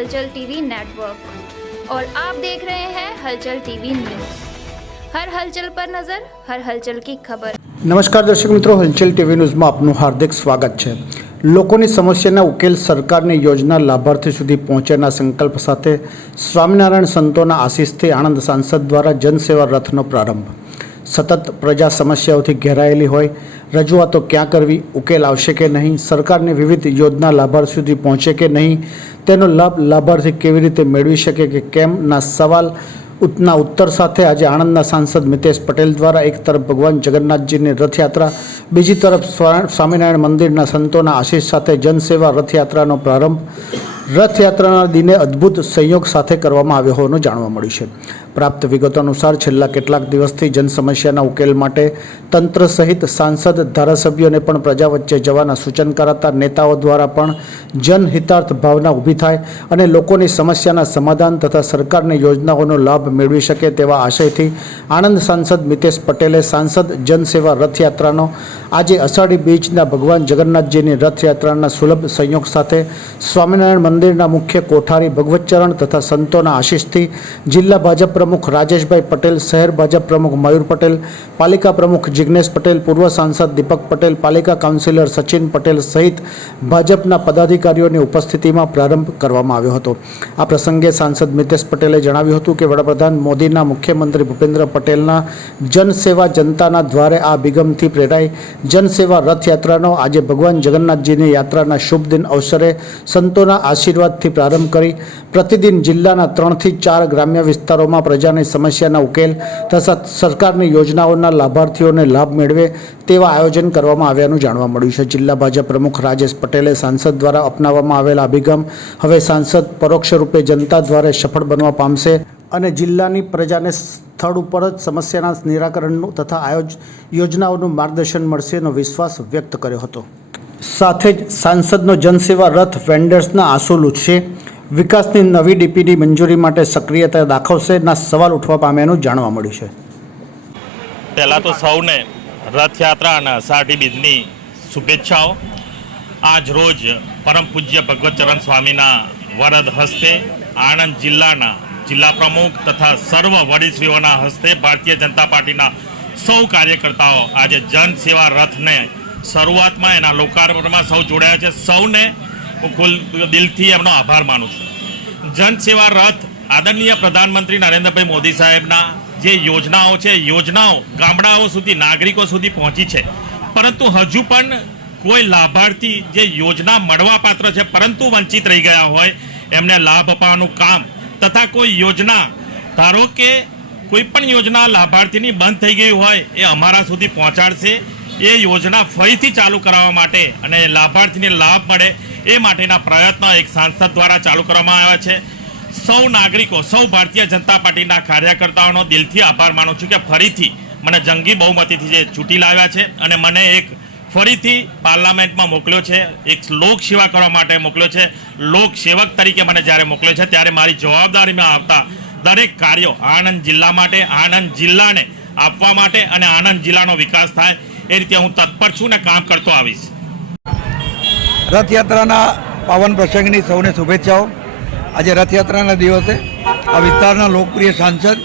हलचल TV network और आप देख रहे हैं हलचल टीवी न्यूज हर हलचल पर नजर हर हलचल की खबर નમસ્કાર દર્શક મિત્રો હલચલ ટીવી ન્યૂઝમાં આપનું હાર્દિક સ્વાગત છે લોકોની સમસ્યાના ઉકેલ સરકારની યોજના લાભાર્થી સુધી પહોંચેના સંકલ્પ સાથે સ્વામિનારાયણ સંતોના આશીષથી આણંદ સાંસદ દ્વારા જનસેવા રથનો પ્રારંભ સતત પ્રજા સમસ્યાઓથી ઘેરાયેલી હોય, રજૂઆતો ક્યાં કરવી, ઉકેલ આવશે કે નહીં, સરકારની વિવિધ યોજના લાભાર્થી સુધી પહોંચે કે નહીં, તેનો લાભ લાભાર્થી કેવી રીતે મેળવી શકે કે કેમના સવાલ ઉતના ઉત્તર સાથે આજે આણંદના સાંસદ મિતેશ પટેલ દ્વારા એક તરફ ભગવાન જગન્નાથજીની રથયાત્રા, બીજી તરફ સ્વા- સ્વામિનારાયણ મંદિરના સંતોના આશીષ સાથે જનસેવા રથયાત્રાનો પ્રારંભ, રથયાત્રાના દિને અદ્ભુત સંયોગ સાથે કરવામાં આવ્યો હોવાનું જાણવા મળ્યું છે. પ્રાપ્ત વિગતો અનુસાર છેલ્લા કેટલાક દિવસથી જન સમસ્યાના ઉકેલ માટે તંત્ર સહિત સાંસદ, ધારાસભ્યોને પણ પ્રજા વચ્ચે જવાના સૂચન કરાતા નેતાઓ દ્વારા પણ જનહિતાર્થ ભાવના ઊભી થાય અને લોકોની સમસ્યાના સમાધાન તથા સરકારની યોજનાઓનો લાભ મેળવી શકે તેવા આશયથી આણંદ સાંસદ મિતેશ પટેલે સાંસદ જનસેવા રથયાત્રાનો આજે અષાઢી બીજના ભગવાન જગન્નાથજીની રથયાત્રાના સુલભ સંયોગ સાથે સ્વામિનારાયણ મંદિરના મુખ્ય કોઠારી ભગવતચરણ તથા સંતોના આશીષથી જિલ્લા ભાજપ પ્રમુખ રાજેશભાઈ પટેલ, શહેર ભાજપ પ્રમુખ મયુર પટેલ, પાલિકા પ્રમુખ જિજ્ઞેશ પટેલ, પૂર્વ સાંસદ દીપક પટેલ, પાલિકા કાઉન્સિલર સચિન પટેલ સહિત ભાજપના પદાધિકારીઓની ઉપસ્થિતિમાં પ્રારંભ કરવામાં આવ્યો હતો. આ પ્રસંગે સાંસદ મિતેશ પટેલે જણાવ્યું હતું કે વડાપ્રધાન મોદીના મુખ્યમંત્રી ભૂપેન્દ્ર પટેલના જનસેવા જનતાના દ્વારે આ અભિગમથી પ્રેરાઈ. જનસેવા રથયાત્રાનો આજે ભગવાન જગન્નાથજીની યાત્રાના શુભ દિન અવસરે સંતોના આશીર્વાદથી પ્રારંભ કરી. પ્રતિદિન જિલ્લાના ત્રણથી ચાર ગ્રામ્ય વિસ્તારોમાં પ્રજાની સમસ્યાના ઉકેલ તથા સરકારની યોજનાઓના લાભાર્થીઓને લાભ મેળવે તેવા આયોજન કરવામાં આવ્યાનું જાણવા મળ્યું છે. જિલ્લા ભાજપ પ્રમુખ રાજેશ પટેલે સાંસદ દ્વારા અપનાવવામાં આવેલા અભિગમ હવે સાંસદ પરોક્ષ રૂપે જનતા દ્વારા સફળ બનવા પામશે અને જિલ્લાની પ્રજાને સ્થળ ઉપર જ સમસ્યાના નિરાકરણનું તથા આયોજ યોજનાઓનું માર્ગદર્શન મળશે એનો વિશ્વાસ વ્યક્ત કર્યો હતો. સાથે જ સાંસદનો જનસેવા રથ વેન્ડર્સના આંસુ લૂછશે વિકાસની નવી ડીપીની મંજૂરી માટે સક્રિયતા દાખવશે ના સવાલ ઉઠવા પામ્યાનું જાણવા મળ્યું છે. પહેલાં તો સૌને રથયાત્રા અને અષાઢી બીજની શુભેચ્છાઓ. આજ રોજ પરમ પૂજ્ય ભગવતચરણ સ્વામીના વરદ હસ્તે આણંદ જિલ્લાના જિલ્લા પ્રમુખ તથા સર્વ વડીશ્રીઓના હસ્તે ભારતીય જનતા પાર્ટીના સૌ કાર્યકર્તાઓ આજે જન સેવા રથને શરૂઆતમાં એના લોકાર્પણમાં સૌ જોડાયા છે. સૌને હું ખુલ દિલથી એમનો આભાર માનું છું. જન સેવા રથ આદરણીય પ્રધાનમંત્રી નરેન્દ્રભાઈ મોદી સાહેબના જે યોજનાઓ છે, યોજનાઓ ગામડાઓ સુધી, નાગરિકો સુધી પહોંચી છે. પરંતુ હજુ પણ કોઈ લાભાર્થી જે યોજના મળવા પાત્ર છે, પરંતુ વંચિત રહી ગયા હોય, એમને લાભ અપાવવાનું કામ તથા કોઈ યોજના, ધારો કે કોઈ પણ યોજના લાભાર્થીની બંધ થઈ ગઈ હોય, એ અમારા સુધી પહોંચાડશે. એ યોજના ફરીથી ચાલુ કરાવવા માટે અને લાભાર્થીને લાભ મળે એ માટેના પ્રયત્નો એક સાંસદ દ્વારા ચાલુ કરવામાં આવ્યા છે. સૌ નાગરિકો, સૌ ભારતીય જનતા પાર્ટીના કાર્યકર્તાઓનો દિલથી આભાર માનું છું કે ફરીથી મને જંગી બહુમતીથી જે ચૂંટી લાવ્યા છે અને મને એક ફરીથી પાર્લામેન્ટમાં મોકલ્યો છે, એક લોકસેવા કરવા માટે મોકલ્યો છે. લોકસેવક તરીકે મને જ્યારે મોકલ્યો છે ત્યારે મારી જવાબદારીમાં આવતા દરેક કાર્યો આણંદ જિલ્લા માટે, આણંદ જિલ્લાને આપવા માટે અને આણંદ જિલ્લાનો વિકાસ થાય એ રીતે હું તત્પર છું ને કામ કરતો આવીશ. રથયાત્રાના પાવન પ્રસંગની સૌને શુભેચ્છાઓ. આજે રથયાત્રાના દિવસે આ વિસ્તારના લોકપ્રિય સાંસદ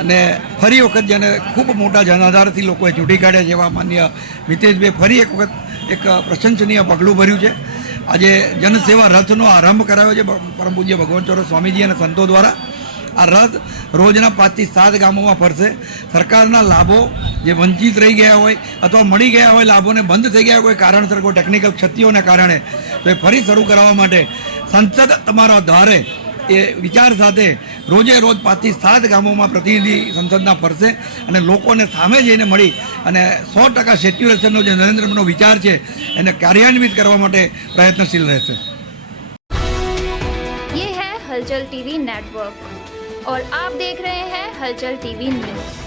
અને ફરી વખત જેને ખૂબ મોટા જનાધારથી લોકોએ ચૂંટી કાઢ્યા એવા માન્ય મિતેશભાઈ ફરી એક વખત એક પ્રશંસનીય પગલું ભર્યું છે. આજે જનસેવા રથનો આરંભ કરાયો છે પરમ પૂજ્ય ભગવાન ચોરો સ્વામીજી અને સંતો દ્વારા. આ રથ રોજના પાંચથી સાત ગામોમાં ફરશે. સરકારના લાભો જે વંચિત રહી ગયા હોય અથવા મળી ગયા હોય લાભોને બંધ થઈ ગયા હોય કોઈ કારણસર કોઈ ટેકનિકલ ક્ષતિઓને કારણે તો એ ફરી શરૂ કરવા માટે સંસદ તમારા દ્વારે એ વિચાર સાથે રોજે રોજ પાંચથી સાત ગામોમાં પ્રતિનિધિ સંસદના ફરશે અને લોકોને સામે જઈને મળી અને સો ટકા સેચ્યુરેશનનો જે નરેન્દ્રનો વિચાર છે એને કાર્યાન્વિત કરવા માટે પ્રયત્નશીલ રહેશે ये है हलचल टीवी नेटवर्क और आप देख रहे हैं हलचल टीवी न्यूज